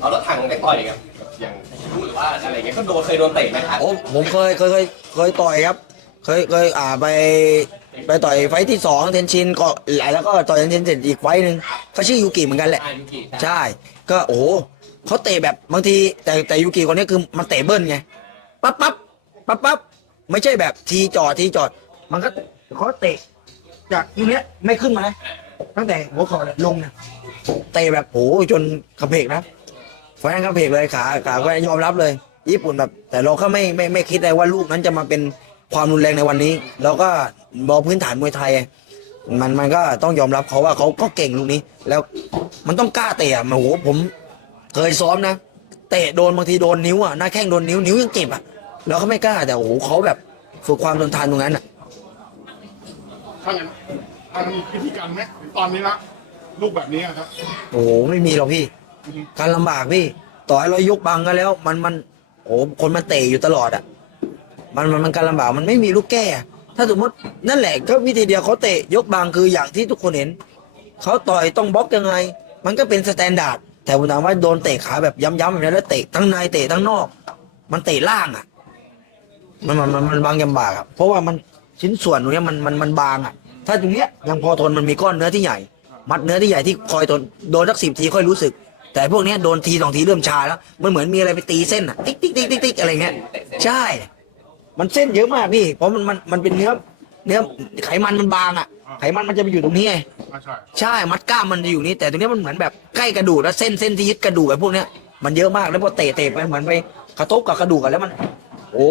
เอารถถังไปต่อยกับอย่างรู้หรือว่าอะไรเงี้ยก็โดนเคยโดนเตะไหมครับโอ้ผมเคยเคยเคยเคยต่อยครับ เคยเคยอ่าไปไปต่อยไฟท์ที่สองเทนชินก็หลายแล้วก็ต่อยเทนชินเสร็จอีกไฟท์หนึ่งเขาชื่อยูกิเหมือนกันแหละอ่ายูกิใช่ ก็โอ้โหเขาเตะแบบบางทีแต่แต่ยูกิคนนี้คือมันเตะเบิ้ลไงปั๊บปั๊บปั๊บปั๊บไม่ใช่แบบทีจอดทีจอด มันก็เขาเตะจากตรงเนี้ยไม่ขึ้นมานะ ตั้งแต่หัวเข่าเนี่ยลงเนี่ยเตะแบบโอ้จนกระเพกนะไฟนกระเพกเลยขาขาก็ยอมรับเลย ญี่ปุ่นแบบ แต่เราก็ไม่ไม่ไม่คิดเลยว่าลูกนั้นจะมาเป็นความรุนแรงในวันนี้เราก็บอพื้นฐานมวยไทย มันมันก็ต้องยอมรับเขาว่าเขาก็เก่งลูกนี้ แล้วมันต้องกล้าเตะอะโอ้โหผมเคยซ้อมนะเตะโดนบางทีโดนนิ้วอะหน้าแข้งโดนนิ้วนิ้วยังเจ็บอะเราก็ไม่กล้าแต่โอ้โหเขาแบบฝึกความทนทานตรงนั้นอะถ้างั้น มันมีพิธีการไหมตอนนี้ละลูกแบบนี้อะครับ โอ้โหไม่มีหรอกพี่การลำบากพี่ ต่อให้เรายกบังกันแล้ว มันมันโอ้โหคนมันเตะอยู่ตลอดอะ มันมันมันการลำบากมันไม่มีลูกแก้อะถ้าสมมตินั่นแหละก็วิธีเดียวเขาเตะยกบังคืออย่างที่ทุกคนเห็นเขาต่อยต้องบล็อกยังไง มันก็เป็นสแตนดาร์ดแต่ผมถามว่าโดนเตะขาแบบย้ำๆแบบนี้แล้วเตะทั้งในเตะทั้งนอก มันเตะล่างอะ มันมันมันมันบางยำบากอะเพราะว่ามันชิ้นส่วนตรงเนี้ยมันมันมันบางอะ ถ้าตรงเนี้ยยังพอทนมันมีก้อนเนื้อที่ใหญ่ มัดเนื้อที่ใหญ่ที่คอยทนโดนสักสิบทีค่อยรู้สึก แต่พวกเนี้ยโดนทีสองทีเริ่มชาแล้วมันเหมือนมีอะไรไปตีเส้นอะติ๊กติ๊กติ๊กติ๊กติ๊กอะไรเงี้ยใช่ มันเส้นเยอะมากพี่ เพราะมันมันมันเป็นเนื้อ เนื้อไขมันมันบางอะไขมันมันจะไปอยู่ตรงนี้ไงไม่ใช่ใช่ มัดกล้ามมันจะอยู่นี่แต่ตรงเนี้ยมันเหมือนแบบใกล้กระดูกแล้วเส้นเส้นที่ยึดกระดูกไอ้พวกเนี้ยมันเยอะมากแล้วพอเตะเตะไปเหมือนไปกระทบกับกระดูกกันแล้วมัน โอ้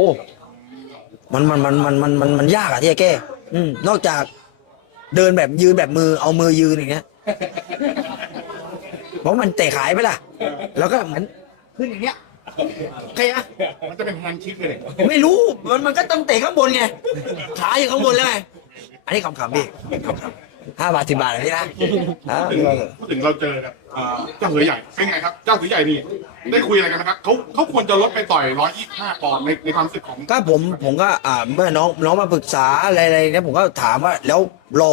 มันมันมันมันมันมันมันยากอะที่จะแก้ อืมนอกจาก เดินแบบยืนแบบมือเอามือยืนอย่างเงี้ยเพราะมันเตะขายไปล่ะ แล้วก็เหมือนขึ้นอย่างเงี้ยใครอะมันจะเป็นแฮนด์คิกเลยไม่รู้มันมันก็ต้องเตะข้างบนไงขาอยู่ข้างบนแล้วไงอันนี้ขำๆพี่ขำๆ ห้าบาทสิบบาทเลยพี่นะอ่าพูดถึงพูดถึงเราเจอกับอ่าเจ้าเสือใหญ่เป็นไงครับเจ้าเสือใหญ่นี่ได้คุยอะไรกันนะครับเขาเขาควรจะลดไปต่อย 125ปอนด์ในในความรู้สึกของก็ผมผมก็อ่าเมื่อน้องน้องมาปรึกษาอะไรอะไรเนี่ยผมก็ถามว่าแล้วเรา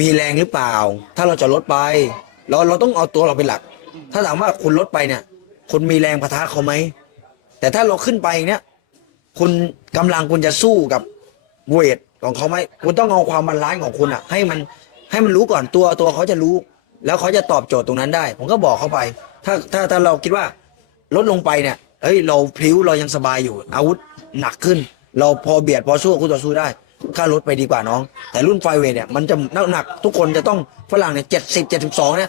มีแรงหรือเปล่า ถ้าเราจะลดไป เราเราต้องเอาตัวเราเป็นหลัก ถ้าถามว่าคุณลดไปเนี่ยคุณมีแรงปะทะเขาไหมแต่ถ้าเราขึ้นไปเนี่ย คุณกำลังคุณจะสู้กับ เวทของเขาไหมคุณต้องเอาความบาลานของคุณอะ ให้มันให้มันรู้ก่อนตัวตัวเขาจะรู้ แล้วเขาจะตอบโจทย์ตรงนั้นได้ ผมก็บอกเขาไป ถ้าถ้าถ้าเราคิดว่าลดลงไปเนี่ยเฮ้ยเราพลิ้วเรายังสบายอยู่ อาวุธหนักขึ้น เราพอเบียดพอสู้คู่ต่อสู้ได้ค่าลดไปดีกว่าน้อง แต่รุ่นไฟเวทเนี่ยมันจะน้ำหนักทุกคนจะต้องฝรั่งเนี่ยเจ็ดสิบเจ็ดสิบสองเนี่ย